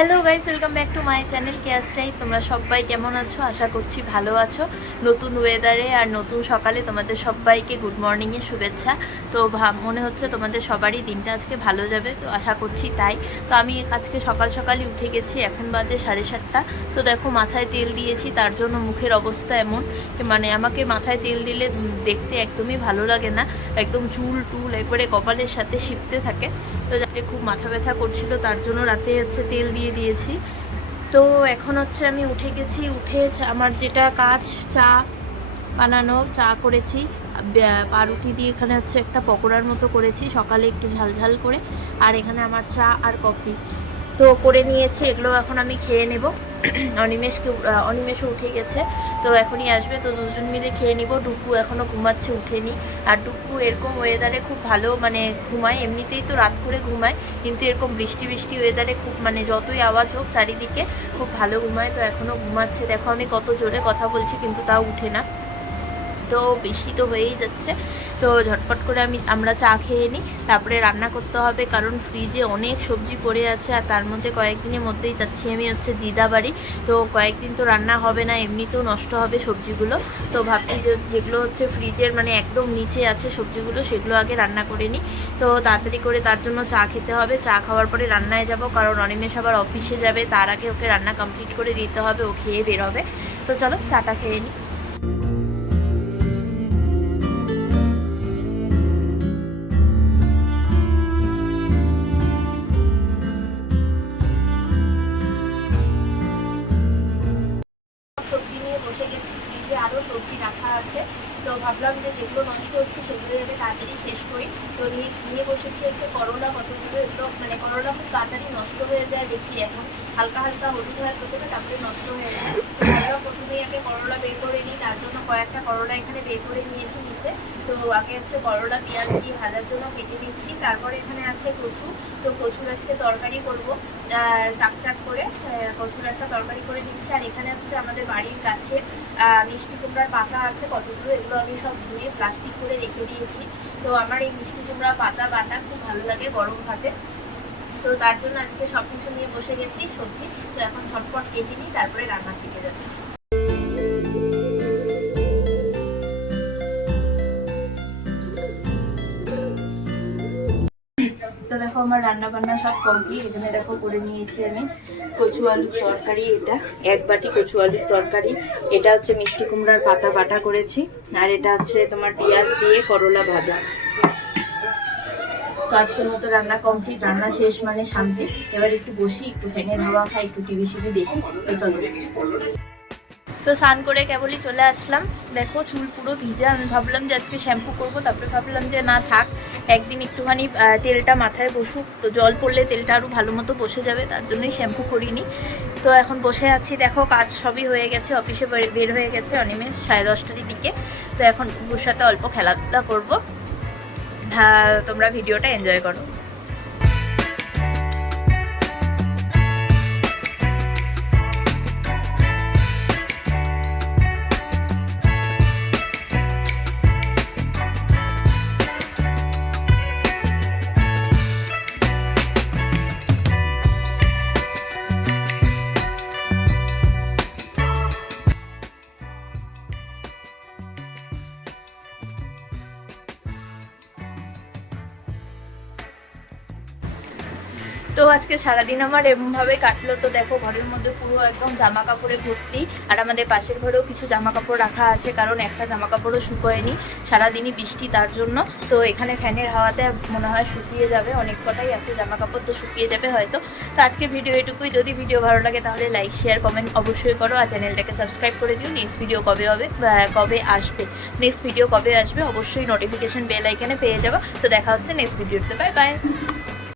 Hello guys welcome back to my channel কেয়াসটাই তোমরা সবাই কেমন আছো? আশা করছি ভালো আছো। নতুন ওয়েদারে আর নতুন সকালে তোমাদের সবাইকে গুড মর্নিংয়ে শুভেচ্ছা। তো মনে হচ্ছে তোমাদের সবারই দিনটা আজকে ভালো যাবে, তো আশা করছি তাই। তো আমি আজকে সকাল সকালই উঠে গেছি, এখন বাজে সাড়ে সাতটা। তো দেখো, মাথায় তেল দিয়েছি, তার জন্য মুখের অবস্থা এমন মানে আমাকে মাথায় তেল দিলে দেখতে একদমই ভালো লাগে না। একদম চুল টুল একবারে কপালের সাথে শিপতে থাকে। তো রাতে খুব মাথা ব্যথা করছিল, তার জন্য রাতে হচ্ছে তেল দিয়ে দিয়েছি। তো এখন হচ্ছে আমি উঠে গেছি, উঠে আমার যেটা কাজ, চা বানানো, চা করেছি। পাউরুটি দিয়ে এখানে হচ্ছে একটা পকোড়ার মতো করেছি, সকালে একটু ঝাল ঝাল করে। আর এখানে আমার চা আর কফি। তো করে নিয়েছি, এগুলো এখন আমি খেয়ে নেব। অনিমেষকে অনিমেষও উঠে গেছে, তো এখনই আসবে, তো দুজন মিলে খেয়ে নিব। ডুকু এখনও ঘুমাচ্ছে, উঠেনি। আর ডুকু এরকম ওয়েদারে খুব ভালো মানে ঘুমায়, এমনিতেই তো রাত করে ঘুমায়, কিন্তু এরকম বৃষ্টি বৃষ্টি ওয়েদারে খুব মানে যতই আওয়াজ হোক চারিদিকে খুব ভালো ঘুমায়, তো এখনও ঘুমাচ্ছে। দেখো আমি কত জোরে কথা বলছি, কিন্তু তাও উঠে না। তো বৃষ্টি তো হয়েই যাচ্ছে। তো ঝটপট করে আমি, আমরা চা খেয়ে নিই। তারপরে রান্না করতে হবে, কারণ ফ্রিজে অনেক সবজি পড়ে আছে আর তার মধ্যে কয়েকদিনের মধ্যেই যাচ্ছি আমি হচ্ছে দিদা বাড়ি তো কয়েকদিন তো রান্না হবে না, এমনিতেও নষ্ট হবে সবজিগুলো। তো ভাবছি যেগুলো হচ্ছে ফ্রিজের মানে একদম নিচে আছে সবজিগুলো, সেগুলো আগে রান্না করে নিই। তো তাড়াতাড়ি করে তার জন্য চা খেতে হবে। চা খাওয়ার পরে রান্নায় যাব, কারণ অনিমেষ আবার অফিসে যাবে, তার আগে ওকে রান্না কমপ্লিট করে দিতে হবে, ও খেয়ে বেরোবে। তো চলো চাটা খেয়ে নিই। আরও সবজি রাখা আছে। তো ভাবলাম যে যেগুলো নষ্ট হচ্ছে সেগুলো যাতে তাড়াতাড়ি শেষ করি। তো নিয়ে নিয়ে বসেছি হচ্ছে করোনা কতগুলো এগুলো মানে করলা খুব তাড়াতাড়ি নষ্ট হয়ে যায় দেখি এখন। হালকা হালকা হলুদ হয় প্রথমে, তারপরে নষ্ট হয়ে যায়। প্রথমেই আগে করলা বের করে নিই তার জন্য কয়েকটা করলা এখানে বের করে নিয়েছি নিচে। তো আগে হচ্ছে করলা পেঁয়াজ দিয়ে ভাজার জন্য কেটে নিচ্ছি। তারপরে এখানে আছে কচু। তো কচুর আজকে তরকারি করব। চাক চাক করে কচুর একটা তরকারি করে নিচ্ছি। আর এখানে হচ্ছে আমাদের বাড়ির কাছে মিষ্টি কুমড়ার পাতা আছে। কতগুলো? এগুলো আমি সব ধুয়ে প্লাস্টিক করে রেখে দিয়েছি। তো আমার এই মিষ্টি কুমড়া পাতা বাটা খুব ভালো লাগে গরম ভাতে। তো তার জন্য আজকে সব কিছু নিয়ে বসে গেছি সবজি। তো এখন ছটপট কেটে নিই, তারপরে রান্নার দিকে যাচ্ছি। তো দেখো আমার রান্না বান্না সব কমপ্লিট এখানে দেখো করে নিয়েছি আমি কচু আলুর তরকারি এটা, এক বাটি কচু আলুর তরকারি। এটা হচ্ছে মিষ্টি কুমড়ার পাতা বাটা করেছি, আর এটা হচ্ছে তোমার পেঁয়াজ দিয়ে করলা ভাজা। তো আজকের মতো রান্না কমপ্লিট রান্না শেষ মানে শান্তি। এবার একটু বসি, একটু ফ্যানের হাওয়া খাই, একটু টিভি সিভি দেখি, তো চলো। তো স্নান করে কেবলই চলে আসলাম। দেখো, চুল পুরো ভিজা, আমি ভাবলাম যে আজকে শ্যাম্পু করব, তারপরে ভাবলাম যে না থাক, একদিন একটুখানি তেলটা মাথায় বসুক। তো জল পড়লে তেলটা আরও ভালো মতো বসে যাবে, তার জন্যই শ্যাম্পু করিনি। তো এখন বসে আছি, দেখো, কাজ সবই হয়ে গেছে, অফিসে বের- বের হয়ে গেছে অনিমেষ, সাড়ে দশটার দিকে। তো এখন কুকুর সাথে অল্প খেলাধুলা করব। তোমরা ভিডিওটা এনজয় করো। তো আজকে সারাদিন আমার এমনভাবে কাটলো। তো দেখো, ঘরের মধ্যে পুরো একদম জামা কাপড়ে ভর্তি। আর আমাদের পাশের ঘরেও কিছু জামা কাপড় রাখা আছে, কারণ একটা জামা কাপড়ও শুকোয়নি। সারাদিনই বৃষ্টি তার জন্য। তো এখানে ফ্যানের হাওয়াতে মনে হয় শুকিয়ে যাবে, অনেক কটাই আছে জামা কাপড় তো শুকিয়ে যাবে হয়তো। তো আজকে ভিডিও এটুকুই। যদি ভিডিও ভালো লাগে তাহলে লাইক, শেয়ার, কমেন্ট অবশ্যই করো। আর চ্যানেলটাকে সাবস্ক্রাইব করে দিও। নেক্সট ভিডিও কবে হবে কবে আসবে? নেক্সট ভিডিও কবে আসবে অবশ্যই নোটিফিকেশন বেল আইকনে পেয়ে যাব। তো দেখা হচ্ছে নেক্সট ভিডিওতে বাই বাই